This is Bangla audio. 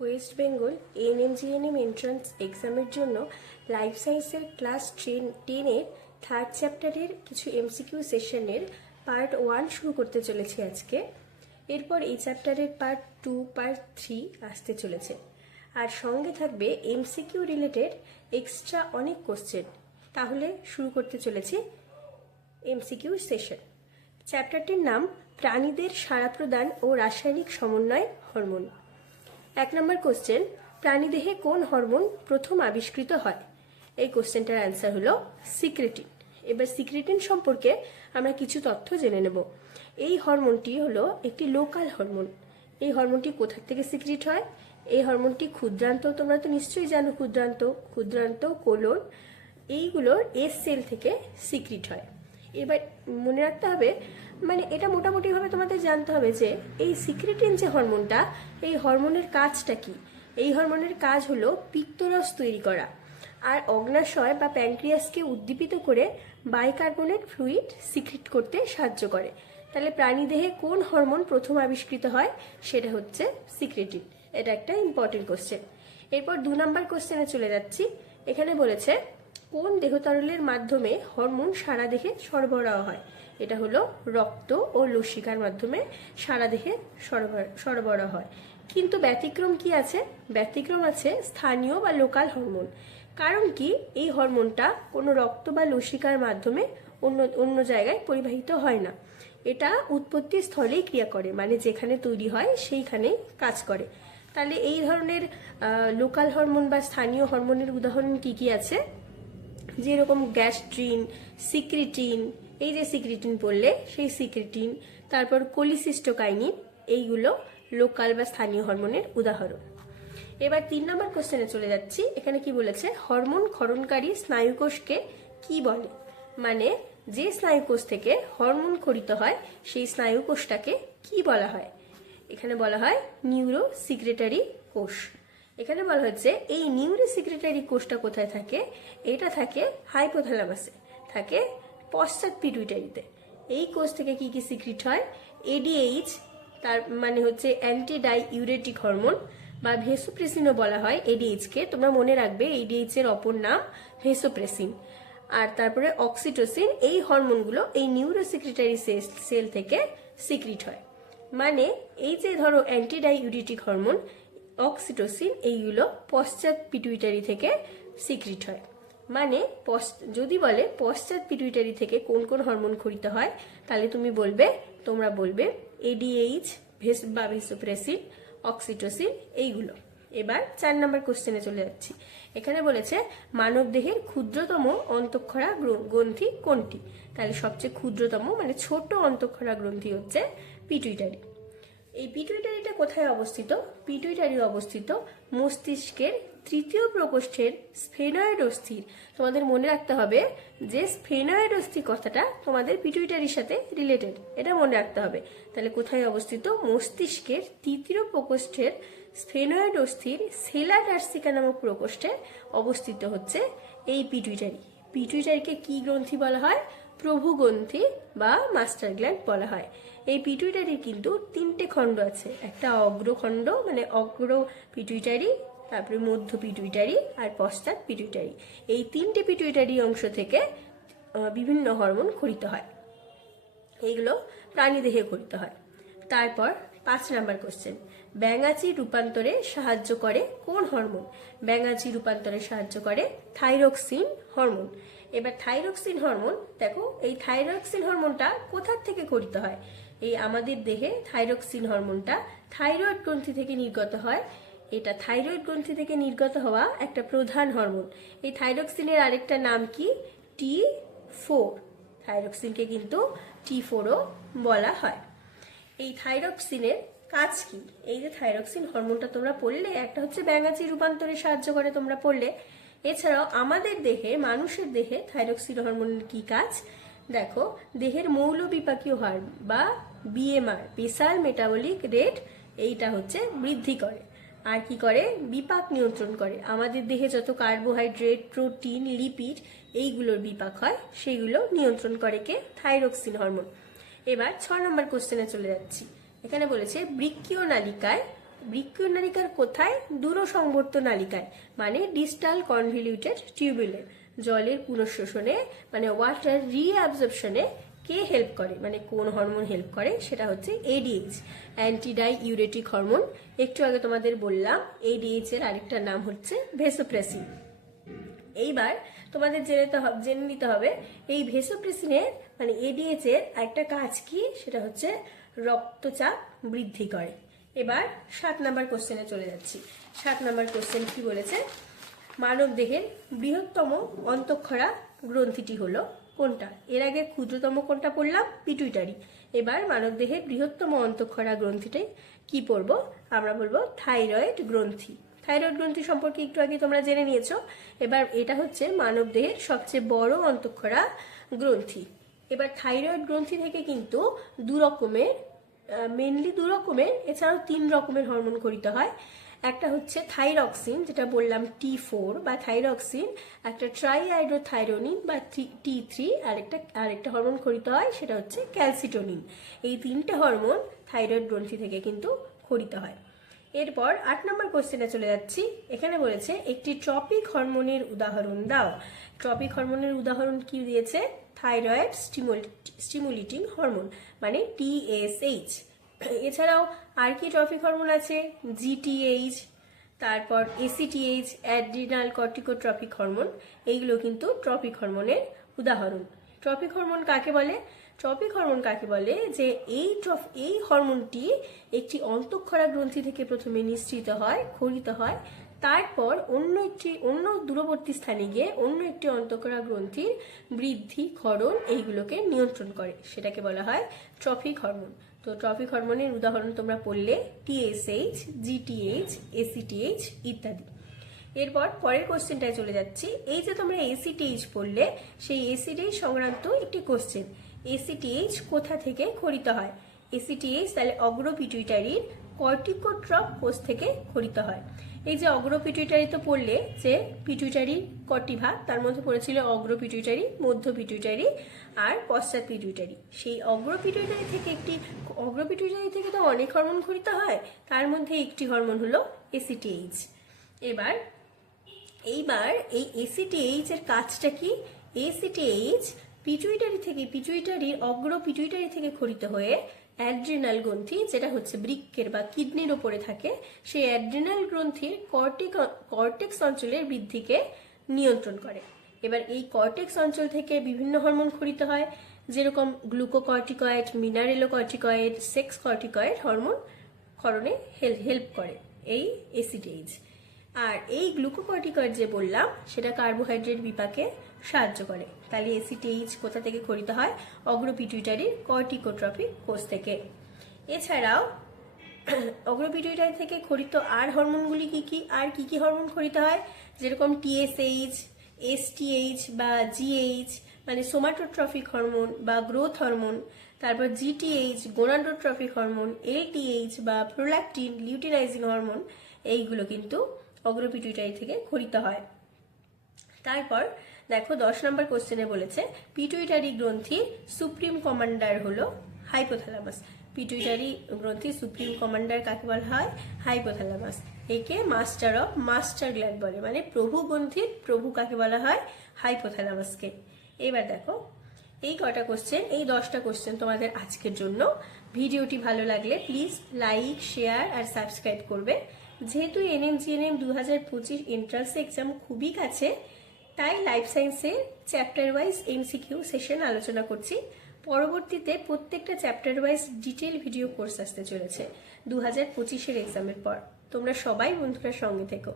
ওয়েস্ট বেঙ্গল এএনএম-জিএনএম এন্ট্রান্স এক্সামের জন্য লাইফ সায়েন্সের ক্লাস 10-এর থার্ড চ্যাপ্টারের কিছু এমসিকিউ সেশনের পার্ট 1 শুরু করতে চলেছি আজকে। এরপর এই চ্যাপ্টারের পার্ট 2, পার্ট 3 আসতে চলেছে। আর সঙ্গে থাকবে এমসিকিউ রিলেটেড এক্সট্রা অনেক কোশ্চেন। তাহলে শুরু করতে চলেছি এমসিকিউ সেশন। চ্যাপ্টারটির নাম প্রাণীদের সাড়া প্রদান ও রাসায়নিক সমন্বয় হরমোন। 1 নম্বর কোশ্চেন, প্রাণীদেহে কোন হরমোন প্রথম আবিষ্কৃত হয়? এই কোশ্চেনটার অ্যান্সার হলো সিক্রেটিন। এবার সিক্রেটিন সম্পর্কে আমরা কিছু তথ্য জেনে নেব। এই হরমোনটি হলো একটি লোকাল হরমোন। এই হরমোনটি কোথা থেকে সিক্রিট হয়? এই হরমোনটি ক্ষুদ্রান্ত, তোমরা তো নিশ্চয়ই জানো ক্ষুদ্রান্ত কোলন এইগুলোর এস সেল থেকে সিক্রিট হয়। এবার মনে রাখতে হবে, মানে এটা মোটামুটিভাবে তোমাদের জানতে হবে যে এই সিক্রেটিন যে হরমোনটা, এই হরমোনের কাজটা কি? এই হরমোনের কাজ হলো পিত্তরস তৈরি করা আর অগ্নাশয় বা প্যানক্রিয়াসকে উদ্দীপিত করে বাইকার্বনেট ফ্লুইড সিক্রেট করতে সাহায্য করে। তাহলে প্রাণীদেহে কোন হরমোন প্রথম আবিষ্কৃত হয়? সেটা হচ্ছে সিক্রেটিন। এটা একটা ইম্পর্টেন্ট কোশ্চেন। এরপর 2 নম্বর কোশ্চেনে চলে যাচ্ছি। এখানে বলেছে কোন দেহতরলের মাধ্যমে হরমোন সারা দেহে সরবরাহ হয়? এটা হলো রক্ত ও লসিকার মাধ্যমে সারা দেহে সরবরাহ হয়। কিন্তু ব্যতিক্রম কি আছে? ব্যতিক্রম আছে স্থানীয় বা লোকাল হরমোন। কারণ কি, এই হরমোনটা কোনো রক্ত বা লসিকার মাধ্যমে অন্য জায়গায় পরিবাহিত হয় না। এটা উৎপত্তি স্থলেই ক্রিয়া করে, মানে যেখানে তৈরি হয় সেইখানেই কাজ করে। তাহলে এই ধরনের লোকাল হরমোন বা স্থানীয় হরমোনের উদাহরণ কি কি আছে? যেরকম গ্যাস্ট্রিন, সিক্রিটিন, এই যে সিক্রিটিন পড়লে সেই সিক্রিটিন, তারপর কোলিসিস্টোকাইনিন, এইগুলো লোকাল বা স্থানীয় হরমোনের উদাহরণ। এবার 3 নম্বর কোশ্চেনে চলে যাচ্ছি। এখানে কি বলেছে, হরমোন ক্ষরণকারী স্নায়ুকোষকে কি বলে? মানে যে স্নায়ুকোষ থেকে হরমোন ক্ষরিত হয় সেই স্নায়ুকোষটাকে কি বলা হয়? এখানে বলা হয় নিউরো সিক্রেটারি কোষ। এখানে বলা হচ্ছে এই নিউরো সিক্রেটারি কোষটা কোথায় থাকে? এটা থাকে হাইপোথ্যালামাসে, থাকে পশ্চাৎ পিটুইটারিতে। এই কোষ থেকে কি কি সিক্রিট হয়? এডিএইচ, তার মানে হচ্ছে অ্যান্টি ডাই ইউরেটিক হরমোন বা ভেসোপ্রেসিনও বলা হয় এডিএইচকে। তোমরা মনে রাখবে এডিএইচ এর অপর নাম ভেসোপ্রেসিন। আর তারপরে অক্সিটোসিন, এই হরমোনগুলো এই নিউরো সিক্রেটারি সেল থেকে সিক্রিট হয়। মানে এই যে ধরো অ্যান্টি ডাই ইউরেটিক হরমোন, অক্সিটোসিন, এইগুলো পশ্চাৎ পিটুইটারি থেকে সিক্রিট হয়। মানে যদি বলে পশ্চাৎ পিটুইটারি থেকে কোন কোন হরমোন ক্ষরিত হয়, তাহলে তোমরা বলবে এডিএইচ বা ভেসোপ্রেসিন, অক্সিটোসিন, এইগুলো। এবার 4 নম্বর কোশ্চেনে চলে যাচ্ছি। এখানে বলেছে মানব দেহের ক্ষুদ্রতম অন্তঃক্ষরা গ্রন্থি কোনটি? তাহলে সবচেয়ে ক্ষুদ্রতম মানে ছোট অন্তঃক্ষরা গ্রন্থি হচ্ছে পিটুইটারি। এই পিটুইটারিটা কোথায় অবস্থিত? পিটুইটারি অবস্থিত মস্তিষ্কের তৃতীয় প্রকোষ্ঠের স্ফেনয়েড অস্থির। তোমাদের মনে রাখতে হবে যে স্ফেনয়েড অস্থি কথাটা তোমাদের পিটুইটারির সাথে রিলেটেড, এটা মনে রাখতে হবে। তাহলে কোথায় অবস্থিত? মস্তিষ্কের তৃতীয় প্রকোষ্ঠের স্ফেনয়েড অস্থির সেলা টার্সিকা নামক প্রকোষ্ঠে অবস্থিত হচ্ছে এই পিটুইটারি। পিটুইটারিকে কি গ্রন্থি বলা হয়? প্রভু গ্রন্থি বা মাস্টার গ্ল্যান্ড বলা হয়। এই পিটুইটারির কিন্তু 3টে খণ্ড আছে। একটা অগ্রখণ্ড মানে অগ্র পিটুইটারি, তারপরে মধ্য পিটুইটারি আর পশ্চাৎ পিটুইটারি। এই 3টে পিটুইটারি অংশ থেকে বিভিন্ন হরমোন ক্ষরিত হয়। এইগুলো প্রাণীদেহে ক্ষরিত হয়। তারপর 5 নম্বর কোশ্চেন, ব্যাঙাচি রূপান্তরে সাহায্য করে কোন হরমোন? ব্যাঙাচি রূপান্তরে সাহায্য করে থাইরক্সিন হরমোন। এবার থাইরক্সিন হরমোন দেখো, এই থাইরক্সিন হরমোনটা কোথার থেকে ক্ষরিত হয়? এই আমাদের দেহে থাইরক্সিন হরমোনটা থাইরয়েড গ্রন্থি থেকে নির্গত হয়। এটা থাইরয়েড গ্রন্থি থেকে নির্গত হওয়া একটা প্রধান হরমোন। এই থাইরক্সিনের আরেকটা নাম কি? T4। থাইরক্সিনকে কিন্তু T4ও বলা হয়। এই থাইরক্সিনের কাজ কি? এই যে থাইরক্সিন হরমোনটা তোমরা পড়লে, একটা হচ্ছে ব্যাঙাচি রূপান্তরে সাহায্য করে, তোমরা পড়লে। এছাড়াও আমাদের দেহে, মানুষের দেহে থাইরক্সিন হরমোনের কি কাজ? দেখো, দেহের মৌল বিপাকীয় হার বা বিএমআর, বেসাল মেটাবলিক রেট, এইটা হচ্ছে বৃদ্ধি করে। আর কি করে? বিপাক নিয়ন্ত্রণ করে। আমাদের দেহে যত কার্বোহাইড্রেট, প্রোটিন, লিপিড এইগুলোর বিপাক হয়, সেইগুলো নিয়ন্ত্রণ করে কে? Thyroxine hormone. এবার 6 নম্বর কোশ্চেনে চলে যাচ্ছি। এখানে বলেছে বৃক্কীয় নালিকায় বৃক্কীয় নালিকার কোথায়? দূরসংবর্ত নালিকায়, মানে ডিস্টাল কনভলিউটেড টিউবুলে। জলের পুনঃশোষণে মানে ওয়াটার রিঅ্যাবজর্পশনে কে হেল্প করে, মানে কোন হরমোন হেল্প করে? সেটা হচ্ছে এডিএইচ, অ্যান্টিডাই ইউরেটিক হরমোন। একটু আগে তোমাদের বললাম এডিএইচ এর আরেকটা নাম হচ্ছে ভেসোপ্রেসিন। এইবার তোমাদের জেনে নিতে হবে এই ভেসোপ্রেসিনের মানে এডিএইচ এর একটা কাজ কি, সেটা হচ্ছে রক্তচাপ বৃদ্ধি করে। এবার 7 নাম্বার কোশ্চেনে চলে যাচ্ছি। 7 নাম্বার কোশ্চেন কি বলেছে? মানব দেহের বৃহত্তম অন্তঃক্ষরা গ্রন্থিটি হলো কোনটা? এর আগে ক্ষুদ্রতম কোনটা পড়লাম? পিটুইটারি। এবার মানব দেহের বৃহত্তম অন্তঃক্ষরা গ্রন্থিটাই কি পড়বো? আমরা বলবো থাইরয়েড গ্রন্থি। থাইরয়েড গ্রন্থি সম্পর্কে একটু আগে তোমরা জেনে নিয়েছো। এবার এটা হচ্ছে মানব দেহের সবচেয়ে বড় অন্তঃক্ষরা গ্রন্থি। এবার থাইরয়েড গ্রন্থি থেকে কিন্তু মেনলি দু রকমের, এছাড়াও 3 রকমের হরমোন খরিত হয়। একটা হচ্ছে থাইরক্সিন, যেটা বললাম T4 বা থাইরক্সিন, একটা ট্রাইহাইড্রোথাইরোনিন বা T3, আরেকটা হরমোন খরিত হয় সেটা হচ্ছে ক্যালসিটোনিন। এই 3টে হরমোন থাইরয়েড গ্রন্থি থেকে কিন্তু খরিত হয়। এরপর 8 নম্বর কোশ্চেনে চলে যাচ্ছি। এখানে বলেছে একটি ট্রপিক হরমোনের উদাহরণ দাও। ট্রপিক হরমোনের উদাহরণ কি দিয়েছে? থাইরয়েড স্টিমুলেটিং হরমোন মানে TSH। এছাড়াও আর কি ট্রপিক হরমোন আছে? GTH, তারপর ACTH, অ্যাড্রিনাল কর্টিকোট্রপিক হরমোন। এইগুলো কিন্তু ট্রপিক হরমোনের উদাহরণ। ট্রপিক হরমোন কাকে বলে? ট্রপিক হরমোন কাকে বলে যে এই হরমোনটি একটি অন্তঃক্ষরা গ্রন্থি থেকে প্রথমে নিঃসৃত হয়, খরিত হয়, তারপর অন্য দূরবর্তী স্থানে গিয়ে অন্য একটি অন্তঃক্ষরা গ্রন্থির বৃদ্ধি, ক্ষরণ এইগুলোকে নিয়ন্ত্রণ করে, সেটাকে বলা হয় ট্রপিক হরমোন। তো ট্রপিক হরমোনের উদাহরণ তোমরা পড়লে TSH, GTH, ACTH ইত্যাদি। এরপর পরের কোশ্চেনটায় চলে যাচ্ছি। এই যে তোমরা ACTH পড়লে, সেই ACTH সংক্রান্ত একটি কোশ্চেন। ACTH কোথা থেকে খরিত হয়? ACTH তাহলে অগ্রপিটুইটারির কর্টিকোট্রপ কোষ থেকে খরিত হয়। এই যে অগ্রপিটুইটারি তো পড়লে যে পিটুইটারির কটি ভাগ, তার মধ্যে পড়েছিল অগ্রপিটুইটারি, মধ্য পিটুইটারি আর পশ্চাৎ পিটুইটারি। সেই অগ্রপিটুইটারি থেকে তো অনেক হরমোন খরিত হয়, তার মধ্যে একটি হরমোন হলো ACTH। এইবার এই ACTH এর কাজটা কি? ACTH পিটুইটারির অগ্রপিটুইটারি থেকে খরিত হয়ে অ্যাড্রিনাল গ্রন্থি, যেটা হচ্ছে বৃক্কের বা কিডনির ওপরে থাকে, সেই অ্যাড্রিনাল গ্রন্থির কর্টেক্স অঞ্চলের বৃদ্ধিকে নিয়ন্ত্রণ করে। এবার এই কর্টেক্স অঞ্চল থেকে বিভিন্ন হরমোন খরিত হয়, যেরকম glucocorticoid, mineralocorticoid, sex corticoid hormone ক্ষরণে help করে এই ACTH। আর এই গ্লুকোকর্টিকয়েড যে বললাম, সেটা কার্বোহাইড্রেট বিপাকে সাহায্য করে। তাহলে ACTH কোথা থেকে খরিত হয়? অগ্রপিটুইটারির কর্টিকোট্রপিক কোষ থেকে। এছাড়াও অগ্রপিটুইটারি থেকে খরিত আর হরমোনগুলি কি কি হরমোন খরিত হয়? যেরকম TSH, STH বা GH মানে সোমাটোট্রফিক হরমোন বা গ্রোথ হরমোন, তারপর GTH গোনাডোট্রফিক হরমোন, LTH বা প্রোল্যাকটিন লিউটিনাইজিং হরমোন, এইগুলো কিন্তু অগ্রপিটুইটারি থেকে খরিত হয়। তারপর দেখো 10 নম্বর কোশ্চেনে বলেছে পিটুইটারি গ্রন্থি সুপ্রিম কমান্ডার হলো হাইপোথ্যালামাস। পিটুইটারি গ্রন্থি সুপ্রিম কমান্ডার কাকে বলা হয়? হাইপোথ্যালামাস। একে মাস্টার গ্ল্যান্ড বলে, মানে প্রভু গ্রন্থির প্রভু কাকে বলা হয়? হাইপোথ্যালামাসকে। এবার দেখো এই কটা কোশ্চেন, এই 10টা কোশ্চেন তোমাদের আজকের জন্য। ভিডিওটি ভালো লাগলে প্লিজ লাইক, শেয়ার আর সাবস্ক্রাইব করবে। যেহেতু NMGNM 2025 এন্ট্রান্স এক্সাম খুবই কাছে, তাই লাইফ সায়েন্সের চ্যাপ্টার ওয়াইজ MCQ সেশন আলোচনা করছি। পরবর্তীতে প্রত্যেকটা chapter wise detail video course আসতে চলেছে 2025 এক্সামের পর। তোমরা সবাই বন্ধুরা সঙ্গে থেকো।